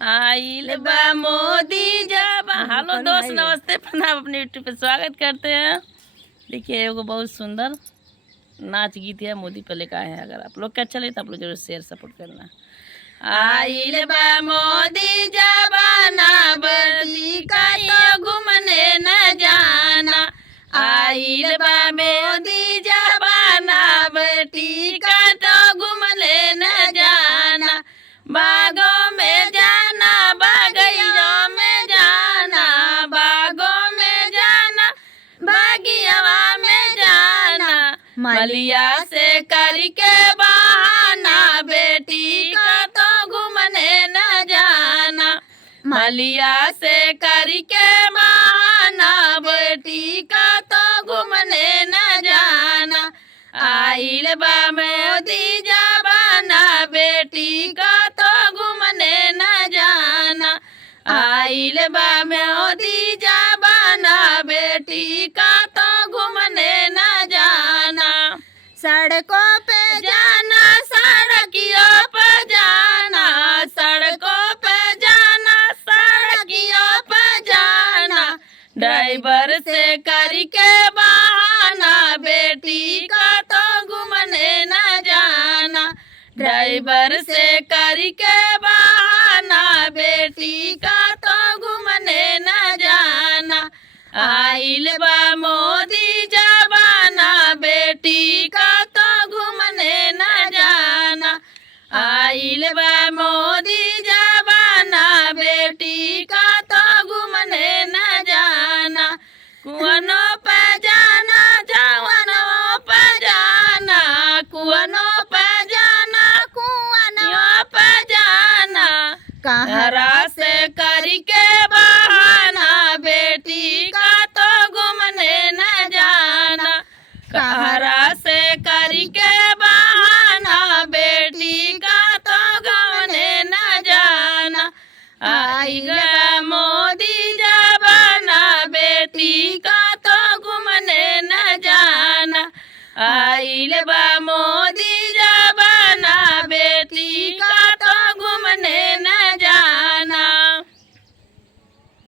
आइल बा मोदी जब। हेलो दोस्त, नमस्ते, प्रणाम। अपने यूट्यूब पे स्वागत करते हैं। देखिए एगो बहुत सुंदर नाच गीत है, मोदी पे लेकर आए हैं। अगर आप लोग का अच्छा लगे तो आप लोग जरूर शेयर सपोर्ट करना। आइल बा मोदी जबाना बरती का घूमने न जाना। आइल बा मोदी जबाना बेटी का तो घूमने न जाना। बागों में जाना, बागैयों में जाना, बागों में जाना, बागियावा में जाना। मलिया से करके बहाना बेटी का तो घूमने न जाना। मलिया से करके बहाना बेटी का तो घूमने न जाना। आइल बा मोदी जबाना बेटी का तो घूमने न जाना। आइल बा मोदी जबाना बेटी का तो घूमने न जाना। सड़कों पे जाना, सड़कियों पे जाना, सड़कों पे जाना, सड़कियों पे जाना। ड्राइवर से करके बहाना बेटी का तो घूमने न जाना। ड्राइवर से करके बहाना बेटी का तो घूमने न जाना। आइल बा मोदी जबाना बेटी का तो घूमने न जाना। आइल बा मोदी जबाना बेटी का तो घूमने न जाना। कुआनों पे जाना, जवानों पे जाना, कुआनों पे जाना, कुआनों पे जाना। कहरा से करके बहाना बेटी का तो घूमने न जाना। कहरा से करके बहाना बेटी का तो घूमने न जाना। आइल बा मोदी जबाना बेटी का तो घूमने न जाना। आइल बा मोदी